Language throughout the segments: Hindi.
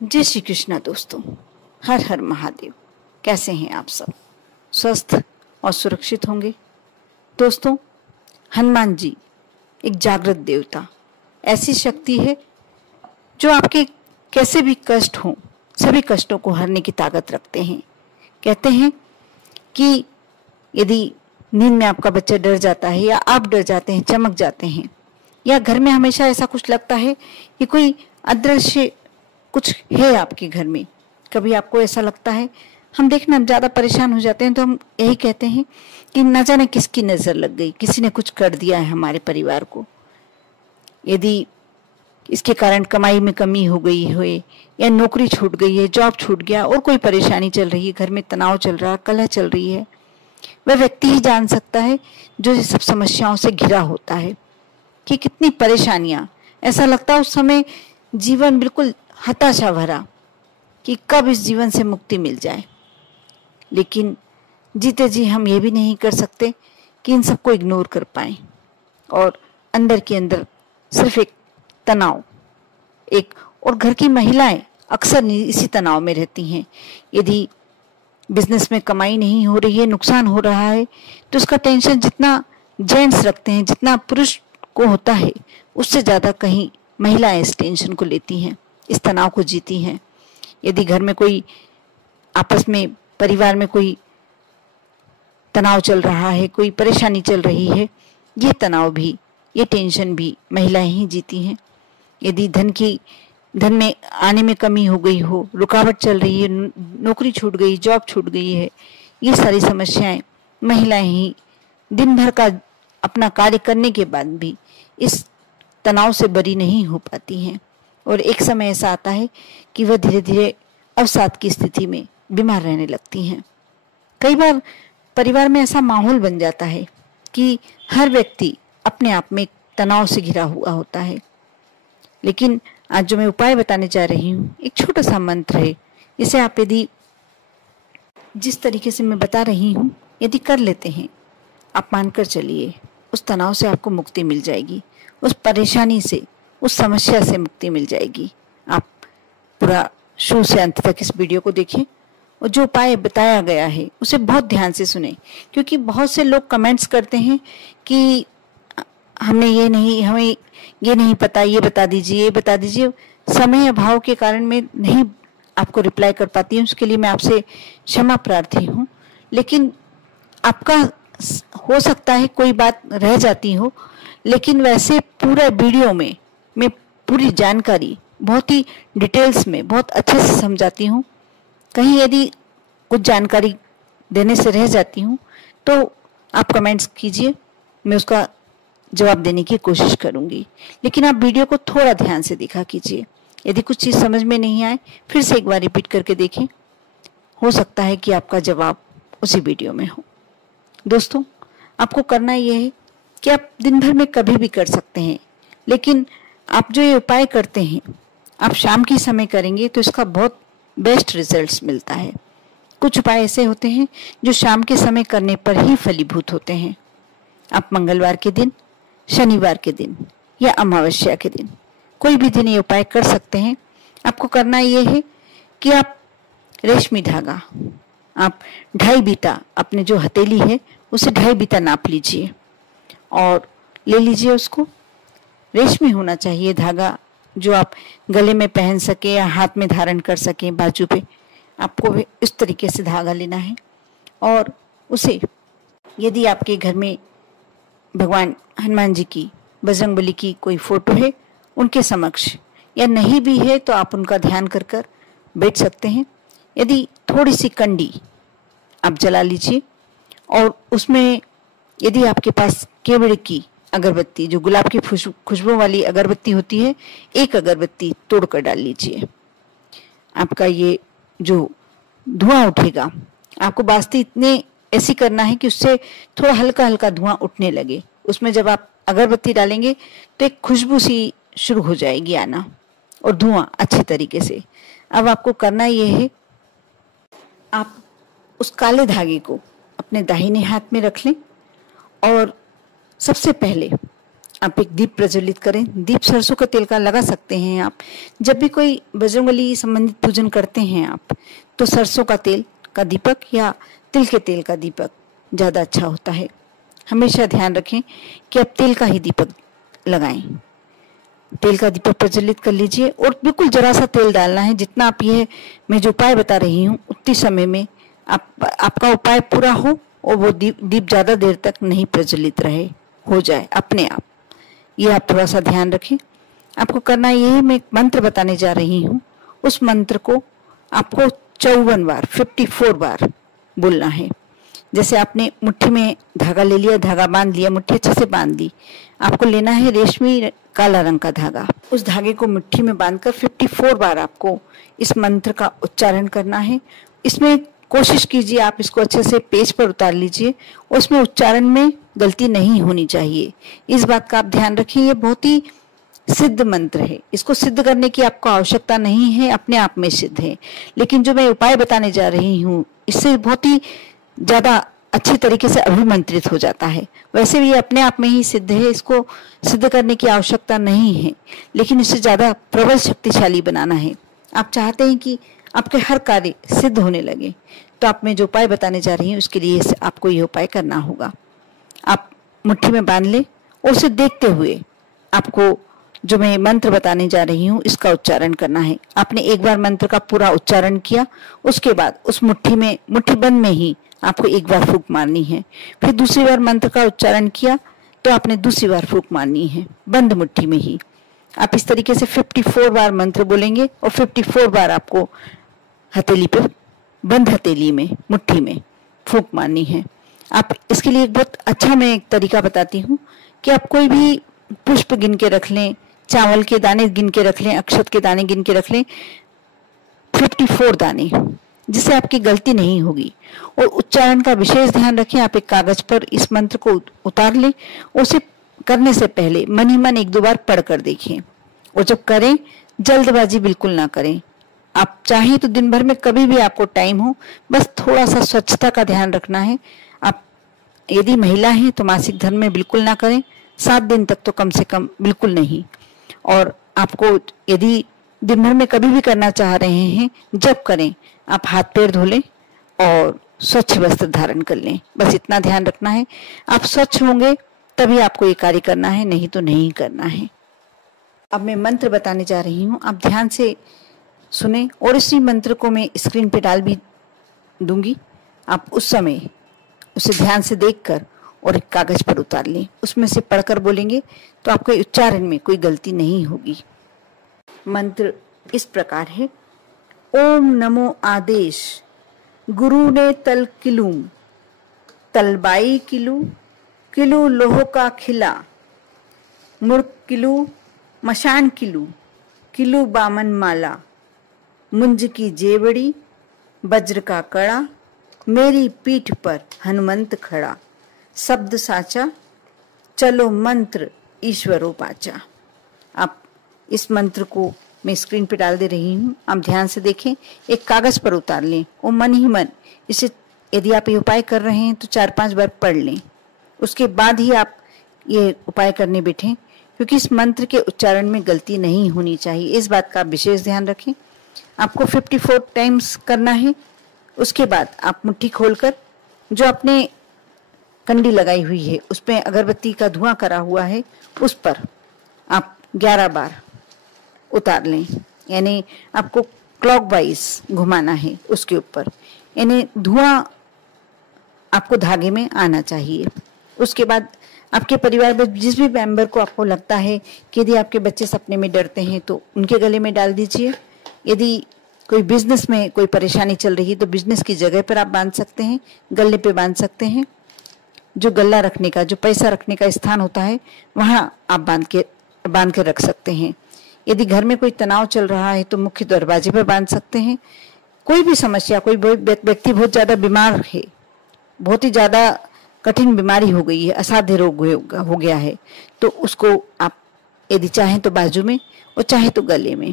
जय श्री कृष्णा दोस्तों। हर हर महादेव। कैसे हैं आप सब? स्वस्थ और सुरक्षित होंगे। दोस्तों, हनुमान जी एक जागृत देवता, ऐसी शक्ति है जो आपके कैसे भी कष्ट हों, सभी कष्टों को हरने की ताकत रखते हैं। कहते हैं कि यदि नींद में आपका बच्चा डर जाता है या आप डर जाते हैं, चमक जाते हैं, या घर में हमेशा ऐसा कुछ लगता है कि कोई अदृश्य कुछ है आपके घर में, कभी आपको ऐसा लगता है, हम देखना ज्यादा परेशान हो जाते हैं तो हम यही कहते हैं कि न जाने किसकी नजर लग गई, किसी ने कुछ कर दिया है हमारे परिवार को। यदि इसके कारण कमाई में कमी हो गई हो, या नौकरी छूट गई है, जॉब छूट गया, और कोई परेशानी चल रही है, घर में तनाव चल रहा है, कलह चल रही है, वह व्यक्ति ही जान सकता है जो ये सब समस्याओं से घिरा होता है कि कितनी परेशानियां। ऐसा लगता है उस समय जीवन बिल्कुल हताशा भरा कि कब इस जीवन से मुक्ति मिल जाए। लेकिन जीते जी हम ये भी नहीं कर सकते कि इन सबको इग्नोर कर पाए, और अंदर के अंदर सिर्फ एक तनाव, और घर की महिलाएं अक्सर इसी तनाव में रहती हैं। यदि बिजनेस में कमाई नहीं हो रही है, नुकसान हो रहा है, तो उसका टेंशन जितना जेंट्स रखते हैं, जितना पुरुष को होता है, उससे ज्यादा कहीं महिलाएं इस टेंशन को लेती हैं, इस तनाव को जीती हैं। यदि घर में कोई आपस में, परिवार में कोई तनाव चल रहा है, कोई परेशानी चल रही है, ये तनाव भी, ये टेंशन भी महिलाएं ही जीती हैं। यदि धन में आने में कमी हो गई हो, रुकावट चल रही है, नौकरी छूट गई, जॉब छूट गई है, ये सारी समस्याएं महिलाएं ही दिन भर का अपना कार्य करने के बाद भी इस तनाव से बरी नहीं हो पाती हैं, और एक समय ऐसा आता है कि वह धीरे धीरे अवसाद की स्थिति में बीमार रहने लगती हैं। कई बार परिवार में ऐसा माहौल बन जाता है कि हर व्यक्ति अपने आप में तनाव से घिरा हुआ होता है। लेकिन आज जो मैं उपाय बताने जा रही हूँ, एक छोटा सा मंत्र है। इसे आप यदि जिस तरीके से मैं बता रही हूँ यदि कर लेते हैं, आप मानकर चलिए उस तनाव से आपको मुक्ति मिल जाएगी, उस परेशानी से, उस समस्या से मुक्ति मिल जाएगी। आप पूरा शुरू से अंत तक इस वीडियो को देखें, और जो उपाय बताया गया है उसे बहुत ध्यान से सुने, क्योंकि बहुत से लोग कमेंट्स करते हैं कि हमें ये नहीं पता, ये बता दीजिए, ये बता दीजिए। समय अभाव के कारण मैं नहीं आपको रिप्लाई कर पाती हूँ, उसके लिए मैं आपसे क्षमा प्रार्थी हूँ। लेकिन आपका हो सकता है कोई बात रह जाती हो, लेकिन वैसे पूरा वीडियो में मैं पूरी जानकारी बहुत ही डिटेल्स में बहुत अच्छे से समझाती हूँ। कहीं यदि कुछ जानकारी देने से रह जाती हूँ तो आप कमेंट्स कीजिए, मैं उसका जवाब देने की कोशिश करूंगी। लेकिन आप वीडियो को थोड़ा ध्यान से देखा कीजिए। यदि कुछ चीज समझ में नहीं आए, फिर से एक बार रिपीट करके देखें, हो सकता है कि आपका जवाब उसी वीडियो में हो। दोस्तों, आपको करना यह है कि आप दिन भर में कभी भी कर सकते हैं, लेकिन आप जो ये उपाय करते हैं आप शाम के समय करेंगे तो इसका बहुत बेस्ट रिजल्ट्स मिलता है। कुछ उपाय ऐसे होते हैं जो शाम के समय करने पर ही फलीभूत होते हैं। आप मंगलवार के दिन, शनिवार के दिन या अमावस्या के दिन, कोई भी दिन ये उपाय कर सकते हैं। आपको करना ये है कि आप रेशमी धागा, आप 2.5 बीता, अपने जो हथेली है उसे 2.5 बीता नाप लीजिए और ले लीजिए उसको। रेशमी होना चाहिए धागा, जो आप गले में पहन सके या हाथ में धारण कर सके, बाजू पे। आपको इस तरीके से धागा लेना है, और उसे, यदि आपके घर में भगवान हनुमान जी की, बजरंगबली की कोई फोटो है, उनके समक्ष, या नहीं भी है तो आप उनका ध्यान कर कर बैठ सकते हैं। यदि थोड़ी सी कंडी आप जला लीजिए, और उसमें यदि आपके पास केवड़े की अगरबत्ती, जो गुलाब की खुशबू वाली अगरबत्ती होती है, एक अगरबत्ती तोड़कर डाल लीजिए। आपका ये जो धुआं उठेगा, आपको बास्ती इतने ऐसी करना है कि उससे थोड़ा हल्का हल्का धुआं उठने लगे। उसमें जब आप अगरबत्ती डालेंगे तो एक खुशबू सी शुरू हो जाएगी आना, और धुआं अच्छे तरीके से। अब आपको करना यह है, आप उस काले धागे को अपने दाहिने हाथ में रख लें, और सबसे पहले आप एक दीप प्रज्वलित करें। दीप सरसों का तेल का लगा सकते हैं आप। जब भी कोई बजरंगबली संबंधित पूजन करते हैं आप, तो सरसों का तेल का दीपक या तिल के तेल का दीपक ज़्यादा अच्छा होता है। हमेशा ध्यान रखें कि आप तेल का ही दीपक लगाएं। तेल का दीपक प्रज्वलित कर लीजिए और बिल्कुल जरा सा तेल डालना है। जितना आप ये मैं जो उपाय बता रही हूँ उतनी समय में आपका उपाय पूरा हो और वो दीप ज़्यादा देर तक नहीं प्रज्वलित रहे, हो जाए अपने आप। ये आप थोड़ा सा ध्यान रखें। आपको करना ये है, मैं एक मंत्र बताने जा रही हूँ, उस मंत्र को आपको 54 बार 54 बार बोलना है। जैसे आपने मुट्ठी में धागा ले लिया, धागा बांध लिया, मुट्ठी अच्छे से बांध ली। आपको लेना है रेशमी काला रंग का धागा। उस धागे को मुट्ठी में बांधकर 54 बार आपको इस मंत्र का उच्चारण करना है। इसमें कोशिश कीजिए आप इसको अच्छे से पेज पर उतार लीजिए, उसमें उच्चारण में गलती नहीं होनी चाहिए। इस बात का आप ध्यान रखिए। ये बहुत ही सिद्ध मंत्र है, इसको सिद्ध करने की आपको आवश्यकता नहीं है, अपने आप में सिद्ध है। लेकिन जो मैं उपाय बताने जा रही हूँ इससे बहुत ही ज्यादा अच्छी तरीके से अभिमंत्रित हो जाता है। वैसे भी ये अपने आप में ही सिद्ध है, इसको सिद्ध करने की आवश्यकता नहीं है, लेकिन इसे ज्यादा प्रबल शक्तिशाली बनाना है। आप चाहते हैं कि आपके हर कार्य सिद्ध होने लगे, तो आप मैं जो उपाय बताने जा रही हूँ उसके लिए आपको ये उपाय करना होगा। आप मुट्ठी में बांध ले और उसे देखते हुए आपको जो मैं मंत्र बताने जा रही हूँ इसका उच्चारण करना है। आपने एक बार मंत्र का पूरा उच्चारण किया, उसके बाद उस मुट्ठी बंद में ही आपको एक बार फूंक मारनी है। फिर दूसरी बार मंत्र का उच्चारण किया तो आपने दूसरी बार फूंक मारनी है, बंद मुट्ठी में ही। आप इस तरीके से 54 बार मंत्र बोलेंगे और 54 बार आपको हथेली पर, बंद हथेली में, मुट्ठी में फूंक मारनी है। आप इसके लिए एक बहुत अच्छा मैं एक तरीका बताती हूँ कि आप कोई भी पुष्प गिन के रख लें, चावल के दाने गिन के रख लें, अक्षत के दाने गिन के रख लें, 54 दाने, जिससे आपकी गलती नहीं होगी। और उच्चारण का विशेष ध्यान रखें। आप एक कागज पर इस मंत्र को उतार लें, उसे करने से पहले मन ही मन 1-2 बार पढ़ कर देखें। और जब करें जल्दबाजी बिल्कुल ना करें। आप चाहें तो दिन भर में कभी भी आपको टाइम हो, बस थोड़ा सा स्वच्छता का ध्यान रखना है। आप यदि महिला हैं तो मासिक धर्म में बिल्कुल ना करें, 7 दिन तक तो कम से कम बिल्कुल नहीं। और आपको यदि दिन भर में कभी भी करना चाह रहे हैं, जब करें आप हाथ पैर धो लें और स्वच्छ वस्त्र धारण कर लें। बस इतना ध्यान रखना है। आप स्वच्छ होंगे तभी आपको ये कार्य करना है, नहीं तो नहीं करना है। अब मैं मंत्र बताने जा रही हूँ, आप ध्यान से सुने और इसी मंत्र को मैं स्क्रीन पे डाल भी दूंगी। आप उस समय उसे ध्यान से देखकर और एक कागज पर उतार लें, उसमें से पढ़कर बोलेंगे तो आपके उच्चारण में कोई गलती नहीं होगी। मंत्र इस प्रकार है। ओम नमो आदेश गुरु ने तल किलूम, तलबाई किलू, किलू लोह का खिला, मुड़ किलू मशान किलू, किलू बामन माला, मुंज की जेवड़ी, वज्र का कड़ा, मेरी पीठ पर हनुमंत खड़ा, शब्द साचा, चलो मंत्र ईश्वरों पाचा। आप इस मंत्र को मैं स्क्रीन पे डाल दे रही हूँ, आप ध्यान से देखें, एक कागज पर उतार लें और मन ही मन इसे, यदि आप ये उपाय कर रहे हैं तो 4-5 बार पढ़ लें। उसके बाद ही आप ये उपाय करने बैठें, क्योंकि इस मंत्र के उच्चारण में गलती नहीं होनी चाहिए। इस बात का विशेष ध्यान रखें। आपको 54 टाइम्स करना है। उसके बाद आप मुट्ठी खोलकर जो आपने कंडी लगाई हुई है उस पर अगरबत्ती का धुआं करा हुआ है, उस पर आप 11 बार उतार लें। यानी आपको क्लॉकवाइज घुमाना है उसके ऊपर, यानी धुआं आपको धागे में आना चाहिए। उसके बाद आपके परिवार में जिस भी मेंबर को आपको लगता है कि यदि आपके बच्चे सपने में डरते हैं तो उनके गले में डाल दीजिए। यदि कोई बिजनेस में कोई परेशानी चल रही है तो बिजनेस की जगह पर आप बांध सकते हैं, गले पे बांध सकते हैं। जो गल्ला रखने का, जो पैसा रखने का स्थान होता है, वहां आप बांध के रख सकते हैं। यदि घर में कोई तनाव चल रहा है तो मुख्य दरवाजे पर बांध सकते हैं। कोई भी समस्या, कोई व्यक्ति बहुत ज्यादा बीमार है, बहुत ही ज्यादा कठिन बीमारी हो गई है, असाध्य रोग हो गया है, तो उसको आप यदि चाहें तो बाजू में और चाहे तो गले में।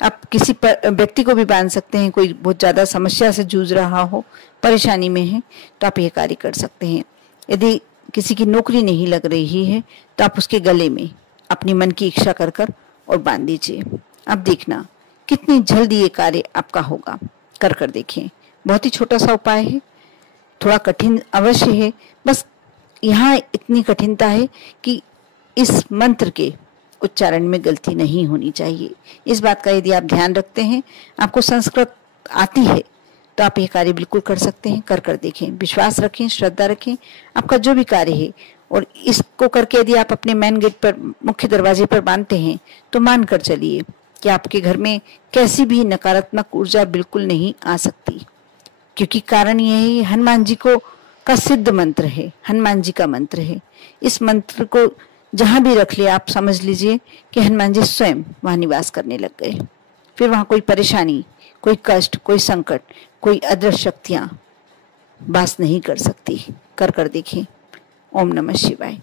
आप किसी व्यक्ति को भी बांध सकते हैं, कोई बहुत ज्यादा समस्या से जूझ रहा हो, परेशानी में है, तो आप ये कार्य कर सकते हैं। यदि किसी की नौकरी नहीं लग रही है तो आप उसके गले में अपनी मन की इच्छा कर कर और बांध दीजिए। अब देखना कितनी जल्दी ये कार्य आपका होगा। कर कर देखें। बहुत ही छोटा सा उपाय है, थोड़ा कठिन अवश्य है, बस यहाँ इतनी कठिनता है कि इस मंत्र के उच्चारण में गलती नहीं होनी चाहिए। इस बात का यदि आप ध्यान रखते हैं, आपको संस्कृत आती है, तो आप ये कार्य बिल्कुल कर सकते हैं। कर कर देखें, विश्वास रखें, श्रद्धा रखें। आपका जो भी कार्य है, और इसको करके यदि आप अपने मेन गेट पर, मुख्य दरवाजे पर बांधते हैं, तो मान कर चलिए कि आपके घर में कैसी भी नकारात्मक ऊर्जा बिल्कुल नहीं आ सकती। क्योंकि कारण यह है, हनुमान जी को का सिद्ध मंत्र है, हनुमान जी का मंत्र है। इस मंत्र को जहां भी रख लिया, आप समझ लीजिए कि हनुमान जी स्वयं वहां निवास करने लग गए। फिर वहां कोई परेशानी, कोई कष्ट, कोई संकट, कोई अदृश्य शक्तियां वास नहीं कर सकती। कर कर देखें। ओम नमः शिवाय।